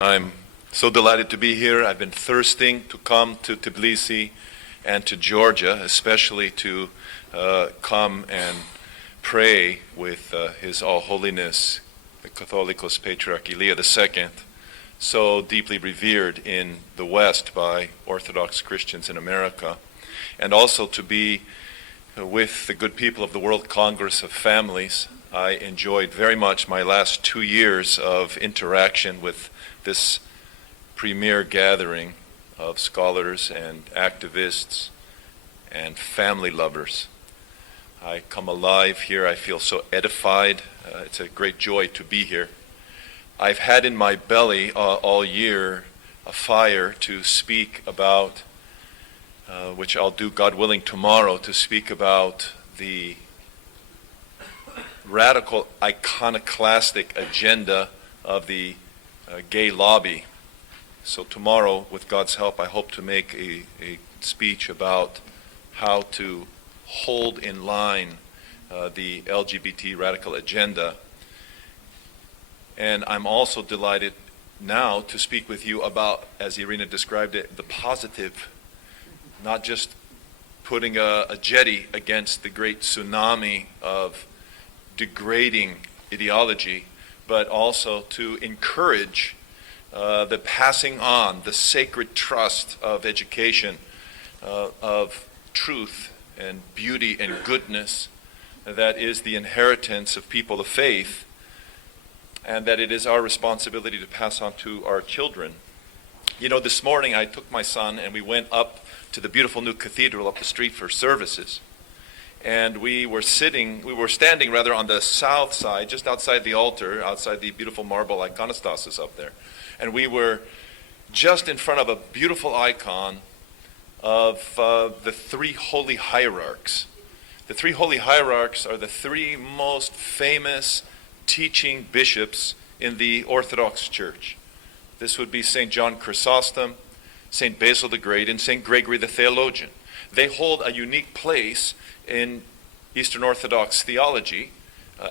I'm so delighted to be here. I've been thirsting to come to Tbilisi and to Georgia, especially to come and pray with His All Holiness, the Catholicos Patriarch Ilya II, so deeply revered in the West by Orthodox Christians in America, and also to be with the good people of the World Congress of Families. I enjoyed very much my last 2 years of interaction with this premier gathering of scholars and activists and family lovers. I come alive here. I feel so edified. It's a great joy to be here. I've had in my belly all year a fire to speak about, which I'll do, God willing, tomorrow, to speak about the radical, iconoclastic agenda of the gay lobby. So tomorrow, with God's help, I hope to make a speech about how to hold in line the LGBT radical agenda. And I'm also delighted now to speak with you about, as Irina described it, the positive, not just putting a jetty against the great tsunami of degrading ideology, but also to encourage the passing on, the sacred trust of education, of truth and beauty and goodness that is the inheritance of people of faith, and that it is our responsibility to pass on to our children. You know, this morning I took my son and we went up to the beautiful new cathedral up the street for services. And we were standing on the south side, just outside the altar, outside the beautiful marble iconostasis up there. And we were just in front of a beautiful icon of the three holy hierarchs. The three holy hierarchs are the three most famous teaching bishops in the Orthodox Church. This would be St. John Chrysostom, St. Basil the Great, and St. Gregory the Theologian. They hold a unique place in Eastern Orthodox theology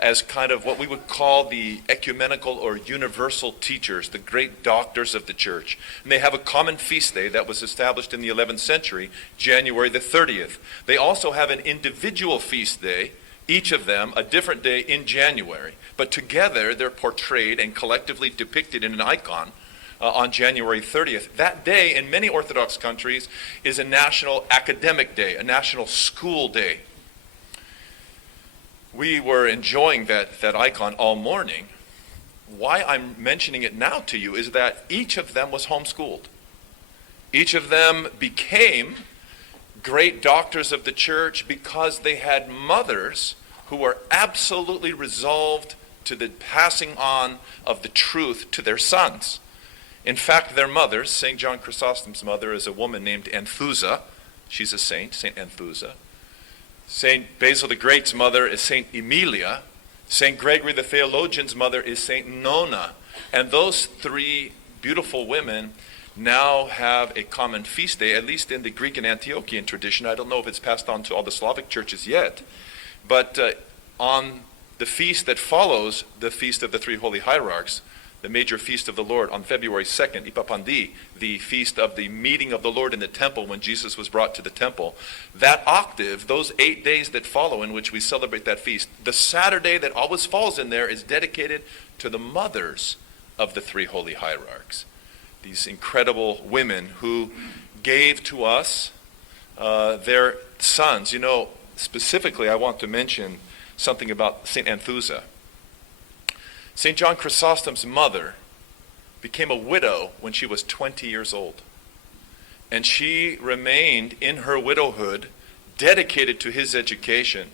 as kind of what we would call the ecumenical or universal teachers, the great doctors of the church. And they have a common feast day that was established in the 11th century, January the 30th. They also have an individual feast day, each of them a different day in January. But together they're portrayed and collectively depicted in an icon on January 30th. That day in many Orthodox countries is a national academic day, a national school day. We were enjoying that icon all morning. Why I'm mentioning it now to you is that each of them was homeschooled. Each of them became great doctors of the church because they had mothers who were absolutely resolved to the passing on of the truth to their sons. In fact, their mothers, St. John Chrysostom's mother is a woman named Anthusa. She's a saint, St. Anthusa. St. Basil the Great's mother is St. Emilia. St. Gregory the Theologian's mother is St. Nona. And those three beautiful women now have a common feast day, at least in the Greek and Antiochian tradition. I don't know if it's passed on to all the Slavic churches yet. But on the feast that follows the Feast of the Three Holy Hierarchs, the major feast of the Lord, on February 2nd, Ipapandi, the feast of the meeting of the Lord in the temple when Jesus was brought to the temple, that octave, those 8 days that follow in which we celebrate that feast, the Saturday that always falls in there is dedicated to the mothers of the three holy hierarchs. These incredible women who gave to us their sons. You know, specifically I want to mention something about St. Anthusa. St. John Chrysostom's mother became a widow when she was 20 years old. And she remained in her widowhood dedicated to his education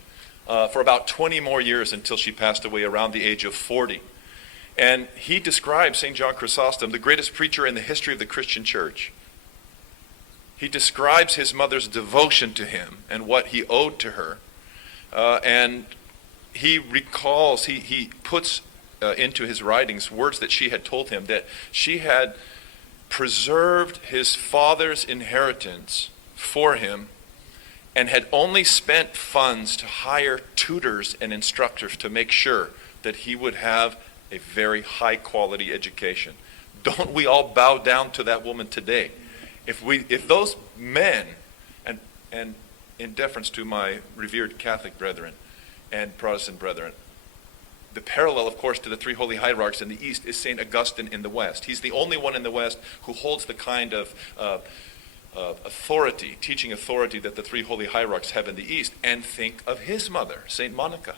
for about 20 more years until she passed away around the age of 40. And he describes, St. John Chrysostom, the greatest preacher in the history of the Christian church. He describes his mother's devotion to him and what he owed to her. And he recalls, he puts into his writings words that she had told him, that she had preserved his father's inheritance for him and had only spent funds to hire tutors and instructors to make sure that he would have a very high quality education. Don't we all bow down to that woman today? If those men, and in deference to my revered Catholic brethren and Protestant brethren, the parallel, of course, to the three holy hierarchs in the East is St. Augustine in the West. He's the only one in the West who holds the kind of authority, teaching authority that the three holy hierarchs have in the East. And think of his mother, St. Monica.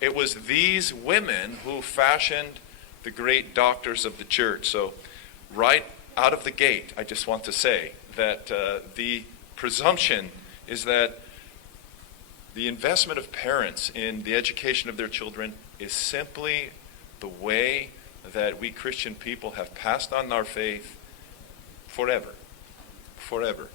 It was these women who fashioned the great doctors of the church. So right out of the gate, I just want to say that the presumption is that the investment of parents in the education of their children is simply the way that we Christian people have passed on our faith forever. Forever.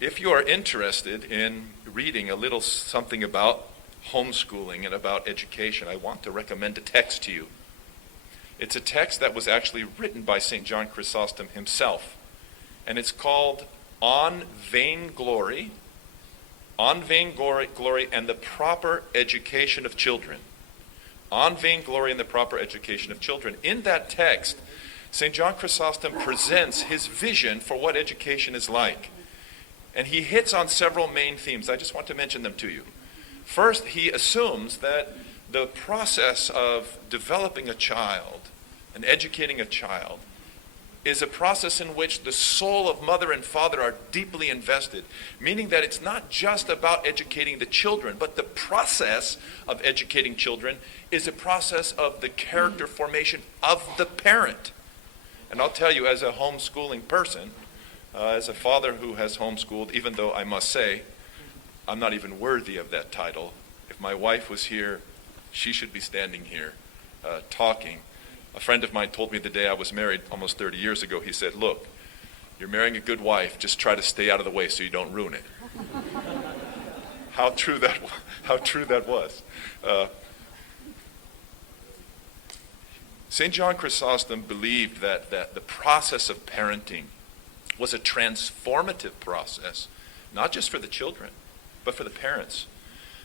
If you are interested in reading a little something about homeschooling and about education, I want to recommend a text to you. It's a text that was actually written by St. John Chrysostom himself, and it's called On Vainglory and the Proper Education of Children. On Vainglory and the Proper Education of Children. In that text, St. John Chrysostom presents his vision for what education is like. And he hits on several main themes. I just want to mention them to you. First, he assumes that the process of developing a child and educating a child is a process in which the soul of mother and father are deeply invested, meaning that it's not just about educating the children, but the process of educating children is a process of the character formation of the parent. And I'll tell you, as a homeschooling person, as a father who has homeschooled, even though I must say, I'm not even worthy of that title. If my wife was here, she should be standing here talking. A friend of mine told me the day I was married almost 30 years ago, he said, look, you're marrying a good wife, just try to stay out of the way so you don't ruin it. How true that was. St. John Chrysostom believed that the process of parenting was a transformative process, not just for the children, but for the parents.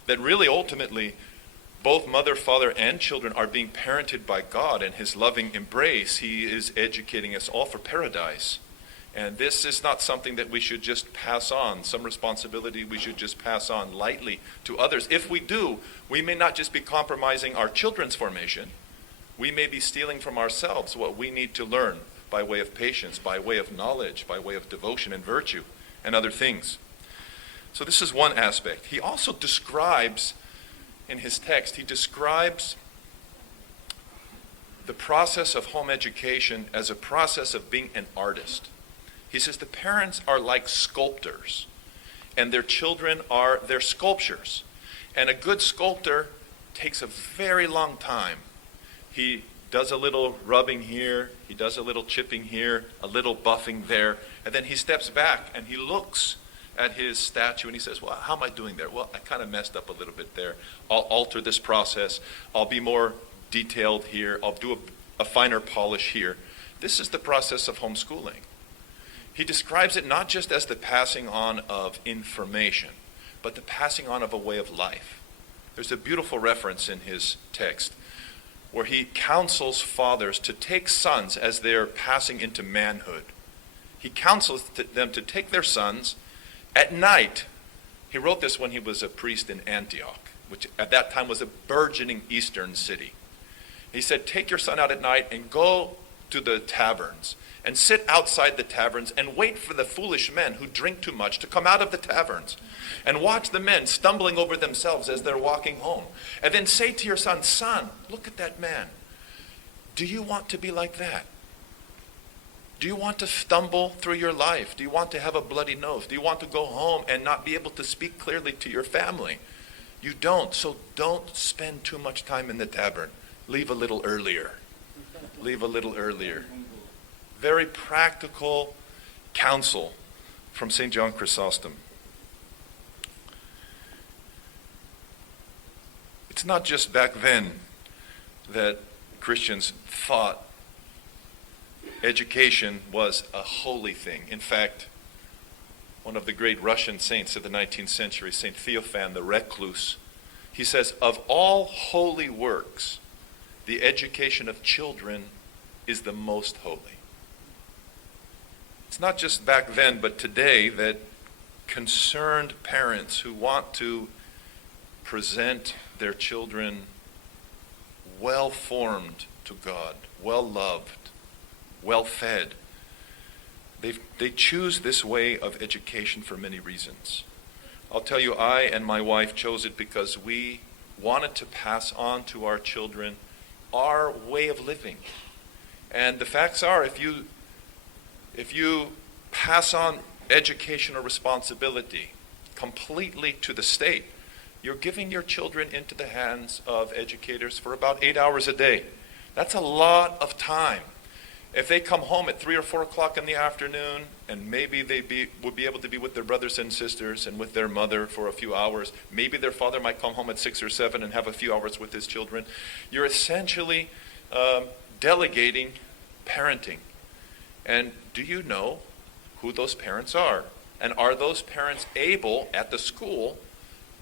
That really ultimately both mother, father, and children are being parented by God in his loving embrace. He is educating us all for paradise. And this is not something that we should just pass on, some responsibility we should just pass on lightly to others. If we do, we may not just be compromising our children's formation, we may be stealing from ourselves what we need to learn by way of patience, by way of knowledge, by way of devotion and virtue, and other things. So this is one aspect. He also describes, in his text, he describes the process of home education as a process of being an artist. He says the parents are like sculptors, and their children are their sculptures. And a good sculptor takes a very long time. He does a little rubbing here, he does a little chipping here, a little buffing there, and then he steps back and he looks at his statue and he says, well, how am I doing there? Well, I kind of messed up a little bit there. I'll alter this process. I'll be more detailed here. I'll do a finer polish here. This is the process of homeschooling. He describes it not just as the passing on of information, but the passing on of a way of life. There's a beautiful reference in his text where he counsels fathers to take sons as they're passing into manhood. He counsels them to take their sons at night. He wrote this when he was a priest in Antioch, which at that time was a burgeoning eastern city. He said, take your son out at night and go to the taverns and sit outside the taverns and wait for the foolish men who drink too much to come out of the taverns, and watch the men stumbling over themselves as they're walking home. And then say to your son, son, look at that man. Do you want to be like that? Do you want to stumble through your life? Do you want to have a bloody nose? Do you want to go home and not be able to speak clearly to your family? You don't, so don't spend too much time in the tavern. Leave a little earlier. Leave a little earlier. Very practical counsel from St. John Chrysostom. It's not just back then that Christians thought education was a holy thing. In fact, one of the great Russian saints of the 19th century, St. Theophan the Recluse, he says, of all holy works, the education of children is the most holy. It's not just back then, but today, that concerned parents who want to present their children well-formed to God, well-loved, well-fed, they choose this way of education for many reasons. I'll tell you, I and my wife chose it because we wanted to pass on to our children our way of living. And the facts are, if you pass on educational responsibility completely to the state, you're giving your children into the hands of educators for about 8 hours a day. That's a lot of time. If they come home at 3 or 4 o'clock in the afternoon, and maybe would be able to be with their brothers and sisters and with their mother for a few hours, maybe their father might come home at 6 or 7 and have a few hours with his children, you're essentially delegating parenting. And do you know who those parents are? And are those parents able at the school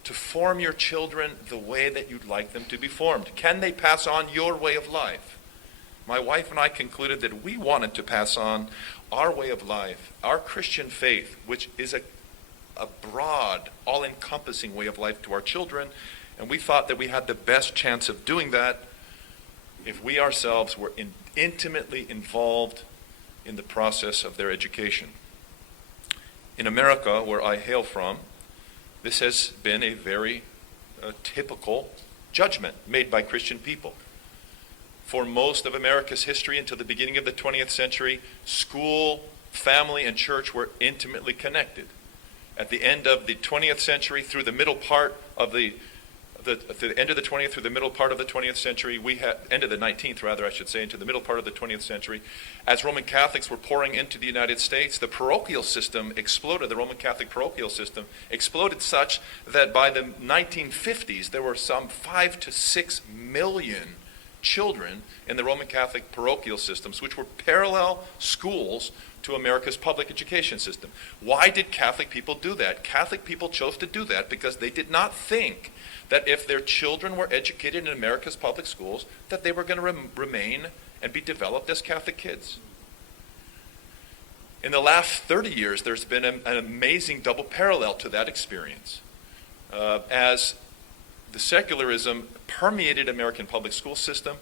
to form your children the way that you'd like them to be formed? Can they pass on your way of life? My wife and I concluded that we wanted to pass on our way of life, our Christian faith, which is a broad, all-encompassing way of life to our children, and we thought that we had the best chance of doing that if we ourselves were intimately involved in the process of their education. In America, where I hail from, this has been a very typical judgment made by Christian people. For most of America's history until the beginning of the 20th century, school, family, and church were intimately connected. At the end of the 20th century, through the middle part of the end of the 20th through the middle part of the 20th century, end of the 19th rather, I should say, into the middle part of the 20th century, as Roman Catholics were pouring into the United States, the parochial system exploded. The Roman Catholic parochial system exploded such that by the 1950s, there were some 5 to 6 million children in the Roman Catholic parochial systems, which were parallel schools to America's public education system. Why did Catholic people do that? Catholic people chose to do that because they did not think that if their children were educated in America's public schools, that they were going to remain and be developed as Catholic kids. In the last 30 years, there's been an amazing double parallel to that experience. As the secularism permeated American public school system,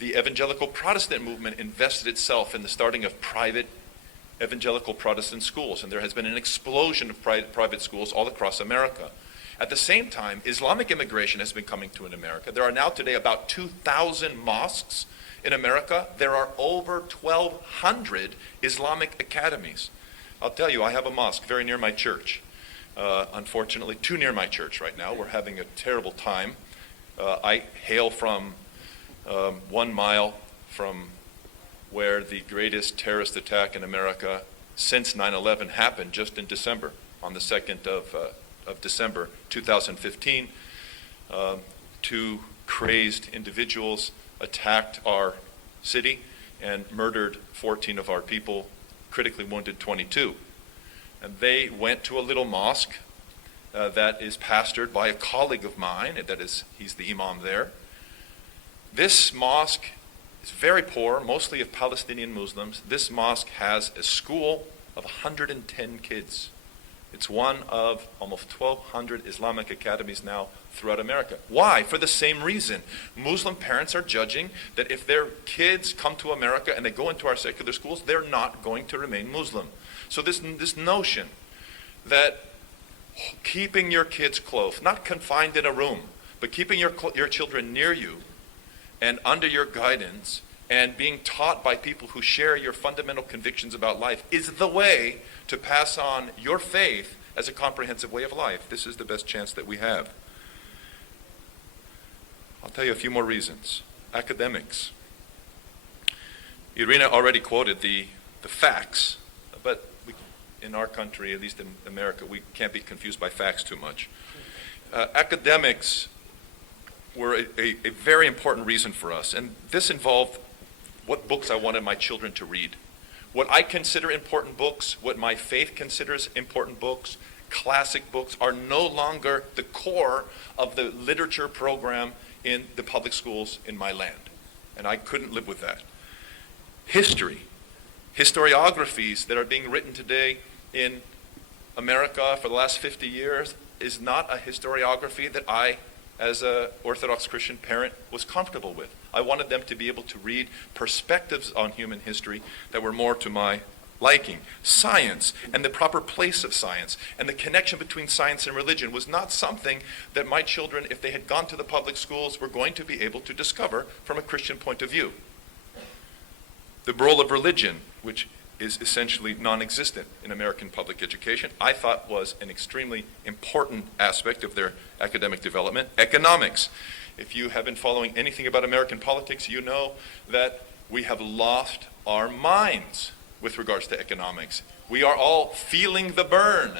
the evangelical Protestant movement invested itself in the starting of private evangelical Protestant schools, and there has been an explosion of private schools all across America. At the same time, Islamic immigration has been coming to America. There are now today about 2,000 mosques in America. There are over 1,200 Islamic academies. I'll tell you, I have a mosque very near my church. Unfortunately, too near my church right now. We're having a terrible time. I hail from 1 mile from where the greatest terrorist attack in America since 9/11 happened just in December, on the 2nd of December 2015. 2 crazed individuals attacked our city and murdered 14 of our people, critically wounded 22. And they went to a little mosque that is pastored by a colleague of mine. He's the imam there. This mosque is very poor, mostly of Palestinian Muslims. This mosque has a school of 110 kids. It's one of almost 1,200 Islamic academies now throughout America. Why? For the same reason. Muslim parents are judging that if their kids come to America and they go into our secular schools, they're not going to remain Muslim. So this notion that keeping your kids close, not confined in a room, but keeping your children near you and under your guidance and being taught by people who share your fundamental convictions about life is the way to pass on your faith as a comprehensive way of life. This is the best chance that we have. I'll tell you a few more reasons. Academics. Irina already quoted the facts, but in our country, at least in America, we can't be confused by facts too much. Academics were a very important reason for us, and this involved what books I wanted my children to read. What I consider important books, what my faith considers important books, classic books, are no longer the core of the literature program in the public schools in my land. and I couldn't live with that. History, historiographies that are being written today in America for the last 50 years is not a historiography that I, as an Orthodox Christian parent, was comfortable with. I wanted them to be able to read perspectives on human history that were more to my liking. Science and the proper place of science and the connection between science and religion was not something that my children, if they had gone to the public schools, were going to be able to discover from a Christian point of view. The role of religion, which is essentially non-existent in American public education, I thought was an extremely important aspect of their academic development. Economics. If you have been following anything about American politics, you know that we have lost our minds with regards to economics. We are all feeling the burn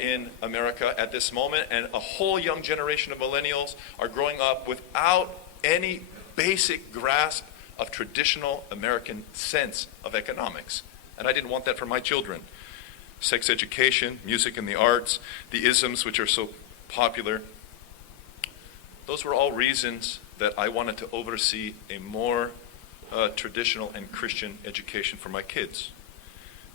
in America at this moment, and a whole young generation of millennials are growing up without any basic grasp of traditional American sense of economics. And I didn't want that for my children. Sex education, music and the arts, the isms which are so popular, those were all reasons that I wanted to oversee a more traditional and Christian education for my kids.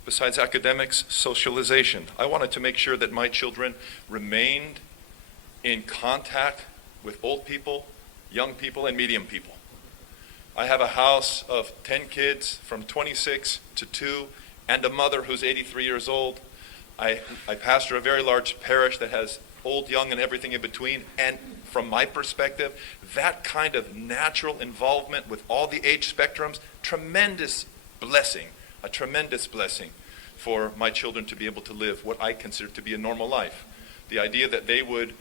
Besides academics, socialization. I wanted to make sure that my children remained in contact with old people, young people, and medium people. I have a house of 10 kids from 26 to 2 and a mother who's 83 years old. I pastor a very large parish that has old, young, and everything in between. And from my perspective, that kind of natural involvement with all the age spectrums, tremendous blessing, a tremendous blessing for my children to be able to live what I consider to be a normal life. The idea that they would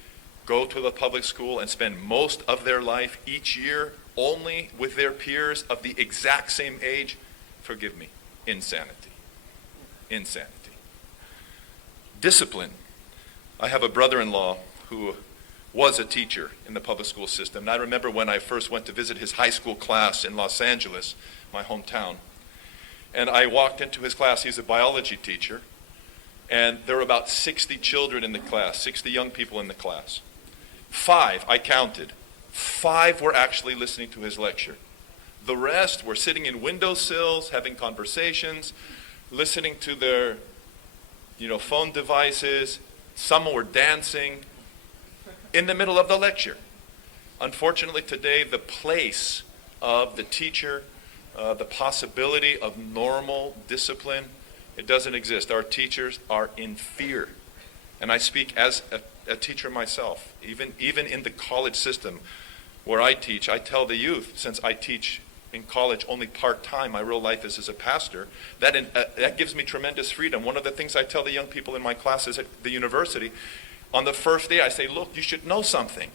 go to the public school and spend most of their life each year only with their peers of the exact same age, forgive me, insanity. Insanity. Discipline. I have a brother-in-law who was a teacher in the public school system. And I remember when I first went to visit his high school class in Los Angeles, my hometown. And I walked into his class. He's a biology teacher. And there were about 60 children in the class, 60 young people in the class. 5, I counted, 5 were actually listening to his lecture. The rest were sitting in windowsills, having conversations, listening to their, phone devices. Some were dancing in the middle of the lecture. Unfortunately, today, the place of the teacher, the possibility of normal discipline, it doesn't exist. Our teachers are in fear. And I speak as a teacher myself. Even in the college system where I teach, I tell the youth, since I teach in college only part-time, my real life is as a pastor, that gives me tremendous freedom. One of the things I tell the young people in my classes at the university, on the first day I say, look, you should know something.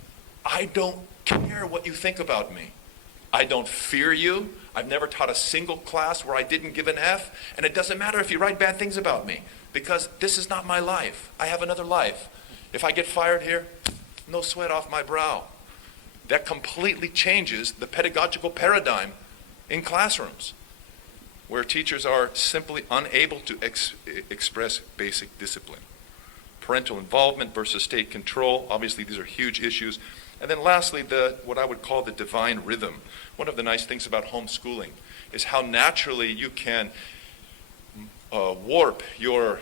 I don't care what you think about me. I don't fear you. I've never taught a single class where I didn't give an F, and it doesn't matter if you write bad things about me, because this is not my life. I have another life. If I get fired here, no sweat off my brow. That completely changes the pedagogical paradigm in classrooms, where teachers are simply unable to express basic discipline. Parental involvement versus state control, obviously these are huge issues. And then lastly, what I would call the divine rhythm. One of the nice things about homeschooling is how naturally you can warp your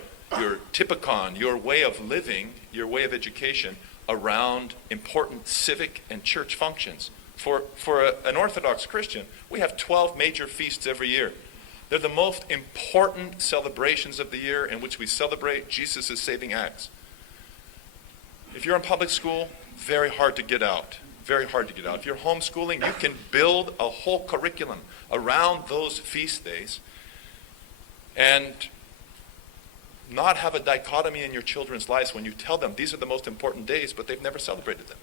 typicon, your way of living, your way of education around important civic and church functions. For an Orthodox Christian, we have 12 major feasts every year. They're the most important celebrations of the year in which we celebrate Jesus' saving acts. If you're in public school, very hard to get out. Very hard to get out. If you're homeschooling, you can build a whole curriculum around those feast days and not have a dichotomy in your children's lives when you tell them these are the most important days, but they've never celebrated them.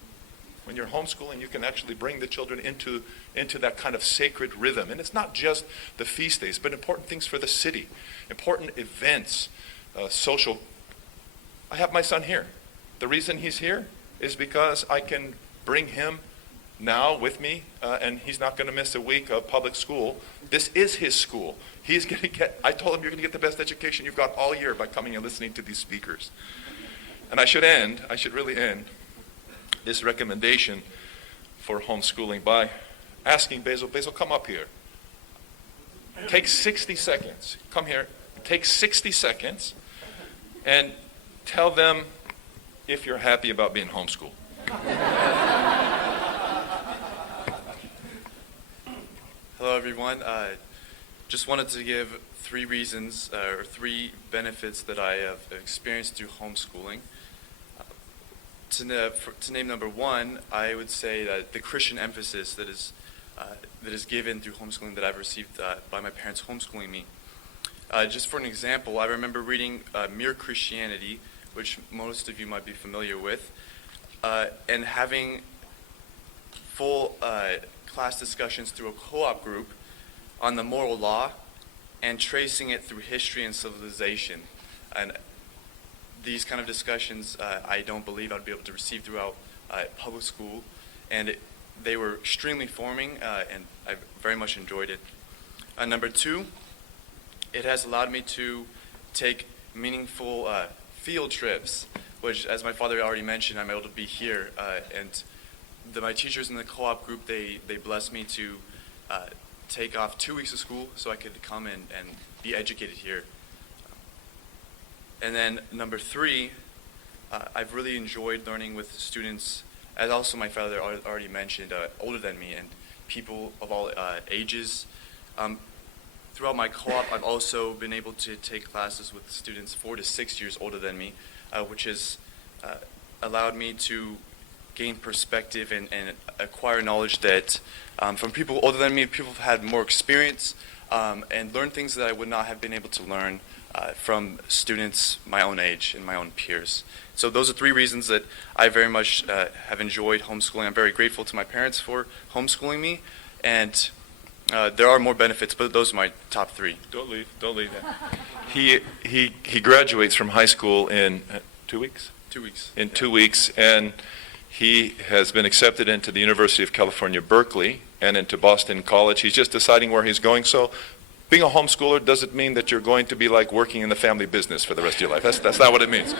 When you're homeschooling, you can actually bring the children into that kind of sacred rhythm. And it's not just the feast days, but important things for the city, important events, social. I have my son here. The reason he's here is because I can bring him now with me, and he's not going to miss a week of public school. This is his school. He's going to I told him you're going to get the best education you've got all year by coming and listening to these speakers. And I should really end this recommendation for homeschooling by asking Basil, come up here. Take 60 seconds. Come here. Take 60 seconds and tell them if you're happy about being homeschooled. Hello, everyone. Just wanted to give 3 reasons or 3 benefits that I have experienced through homeschooling. To name number 1, I would say that the Christian emphasis that is given through homeschooling that I've received by my parents homeschooling me. Just for an example, I remember reading Mere Christianity, which most of you might be familiar with, and having full class discussions through a co-op group on the moral law and tracing it through history and civilization. And these kind of discussions I don't believe I'd be able to receive throughout public school, and they were extremely forming, and I very much enjoyed it. Number 2, it has allowed me to take meaningful field trips, which, as my father already mentioned, I'm able to be here, and my teachers in the co-op group, they blessed me to take off 2 weeks of school so I could come and be educated here. And then number 3, I've really enjoyed learning with students, as also my father already mentioned, older than me and people of all ages. Throughout my co-op, I've also been able to take classes with students 4 to 6 years older than me, which has allowed me to gain perspective and acquire knowledge that from people older than me, people have had more experience, and learn things that I would not have been able to learn from students my own age and my own peers. So those are 3 reasons that I very much have enjoyed homeschooling. I'm very grateful to my parents for homeschooling me, and there are more benefits, but those are my top 3. Don't leave. He graduates from high school in 2 weeks? 2 weeks. In 2 weeks, and he has been accepted into the University of California, Berkeley, and into Boston College. He's just deciding where he's going. So being a homeschooler doesn't mean that you're going to be like working in the family business for the rest of your life. That's not what it means.